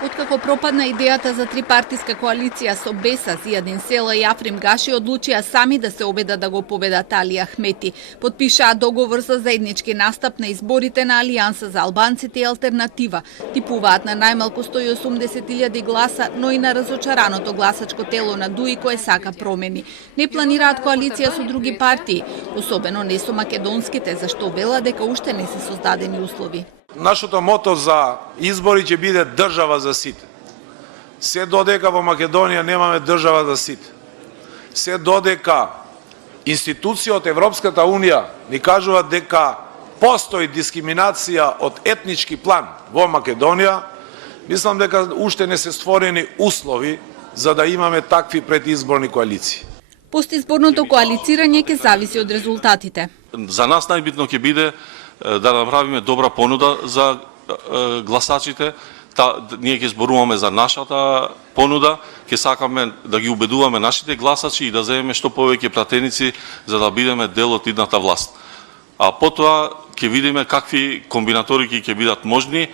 Откако пропадна идејата за трипартиска коалиција со Беса, Зијадин Села и Африм Гаши, одлучија сами да се обедат да го победат Али Ахмети. Подпишаа договор за заеднички настап на изборите на Алијанса за албанците и Алтернатива. Типуваат на најмалку 180.000 гласа, но и на разочараното гласачко тело на ДУИ кое сака промени. Не планираат коалиција со други партии, особено не со македонските, зашто вела дека уште не се создадени услови. Нашето мото за избори ќе биде држава за сите. Се додека во Македонија немаме држава за сите. Се додека институции од Европската Унија ни кажуваат дека постои дискриминација од етнички план во Македонија, мислам дека уште не се створени услови за да имаме такви предизборни коалиции. Постизборното коалицирање ќе зависи од резултатите. За нас најбитно ќе биде да направиме добра понуда за гласачите. Ние ќе зборуваме за нашата понуда, ќе сакаме да ги убедуваме нашите гласачи и да земеме што повеќе пратеници за да бидеме дел од идната власт. А потоа ќе видиме какви комбинаторики ќе бидат можни,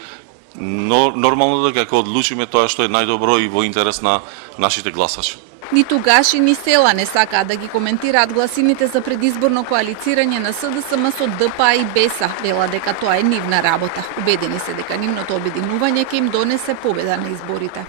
но нормално дека ќе одлучиме тоа што е најдобро и во интерес на нашите гласачи. Ниту Гаши, ни Села не сакаат да ги коментираат гласините за предизборно коалицирање на СДСМ со ДПА и Беса. Вела дека тоа е нивна работа. Убедени се дека нивното обединување ќе им донесе победа на изборите.